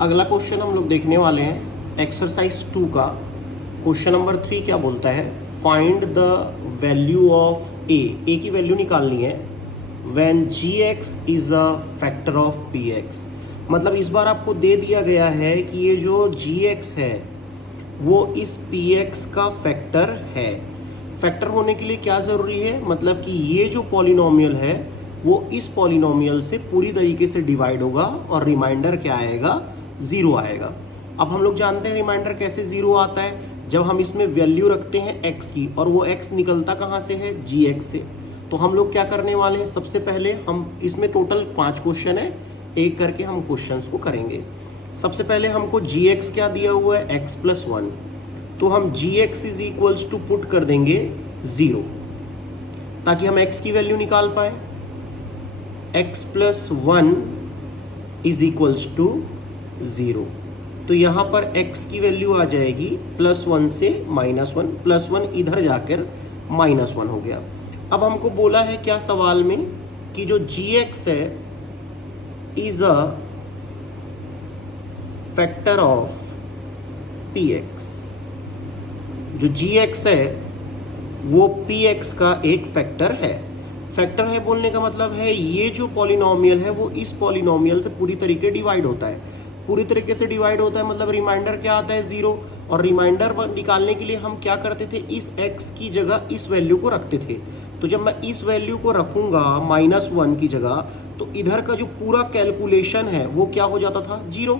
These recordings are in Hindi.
अगला क्वेश्चन हम लोग देखने वाले हैं एक्सरसाइज 2 का। क्वेश्चन नंबर 3 क्या बोलता है, फाइंड द वैल्यू ऑफ ए की वैल्यू निकालनी है when gx is a factor of px। मतलब इस बार आपको दे दिया गया है कि ये जो gx है वो इस px का फैक्टर है। फैक्टर होने के लिए क्या ज़रूरी है, मतलब कि ये जो पॉलिनोमियल है वो इस पॉलिनोमियल से पूरी तरीके से डिवाइड होगा और रिमाइंडर क्या आएगा, ज़ीरो आएगा। अब हम लोग जानते हैं रिमाइंडर कैसे ज़ीरो आता है, जब हम इसमें वैल्यू रखते हैं x की और वो x निकलता कहाँ से है, gx से। तो हम लोग क्या करने वाले हैं, सबसे पहले हम इसमें टोटल 5 क्वेश्चन है, एक करके हम क्वेश्चंस को करेंगे। सबसे पहले हमको gx क्या दिया हुआ है, x+1, तो हम gx is equals to put कर देंगे 0 ताकि हम x की वैल्यू निकाल पाए। x+1 इज इक्वल्स टू 0, तो यहाँ पर x की वैल्यू आ जाएगी +1 से -1, +1 इधर जाकर -1 हो गया। अब हमको बोला है क्या सवाल में कि जो gx है is a factor of px। जो gx है वो px का एक फैक्टर है। फैक्टर है बोलने का मतलब है ये जो पॉलिनोमियल है वो इस पॉलिनोमियल से पूरी तरीके डिवाइड होता है। पूरी तरीके से डिवाइड होता है मतलब रिमाइंडर क्या आता है, 0। और रिमाइंडर निकालने के लिए हम क्या करते थे, इस x की जगह इस वैल्यू को रखते थे। तो जब मैं इस वैल्यू को रखूंगा -1 की जगह, तो इधर का जो पूरा कैलकुलेशन है वो क्या हो जाता था, 0।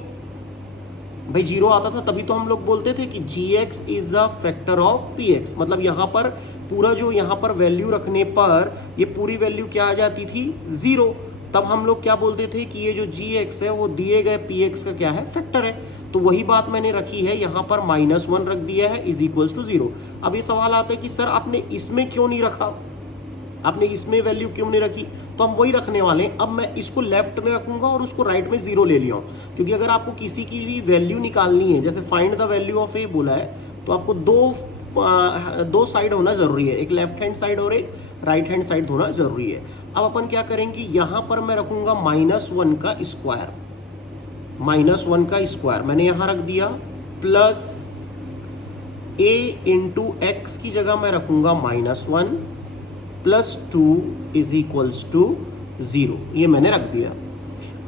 भाई 0 आता था, तभी तो हम लोग बोलते थे कि gx is a factor of px। मतलब यहाँ पर पूरा जो यहाँ पर वैल्यू रखने पर ये पूरी वैल्यू क्या आ जाती थी, 0। तब हम लोग क्या बोलते थे कि ये जो gx है वो दिए गए px का क्या है, फैक्टर है। तो वही बात मैंने रखी है, यहाँ पर -1 रख दिया है इज इक्वल्स टू 0। अब ये सवाल आता है कि सर आपने इसमें क्यों नहीं रखा, आपने इसमें वैल्यू क्यों नहीं रखी, तो हम वही रखने वाले हैं। अब मैं इसको लेफ्ट में रखूंगा और उसको राइट में 0 ले लिया हूँ, क्योंकि अगर आपको किसी की भी वैल्यू निकालनी है, जैसे फाइंड द वैल्यू ऑफ ए बोला है, तो आपको दो साइड होना जरूरी है, एक लेफ्ट हैंड साइड और एक राइट हैंड साइड होना जरूरी है। अब अपन क्या करेंगे, यहाँ पर मैं रखूंगा -1 का स्क्वायर, -1 का स्क्वायर मैंने यहाँ रख दिया, प्लस a इंटू एक्स की जगह मैं रखूंगा -1 +2 इज इक्वल्स टू 0, ये मैंने रख दिया।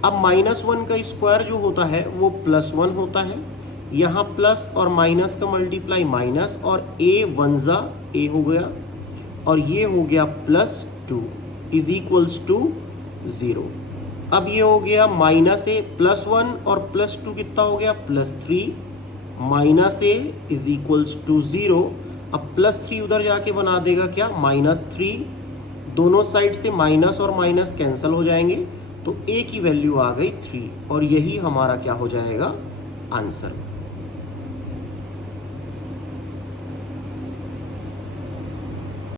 अब -1 का स्क्वायर जो होता है वो +1 होता है, यहाँ प्लस और माइनस का मल्टीप्लाई माइनस, और a 1 जा a हो गया, और ये हो गया +2 इज इक्वल्स टू 0। अब ये हो गया -a +1 और +2 कितना हो गया, +3, -a इज इक्वल्स टू 0। अब +3 उधर जाके बना देगा क्या, -3, दोनों साइड से माइनस और माइनस कैंसिल हो जाएंगे, तो a की वैल्यू आ गई 3, और यही हमारा क्या हो जाएगा, आंसर।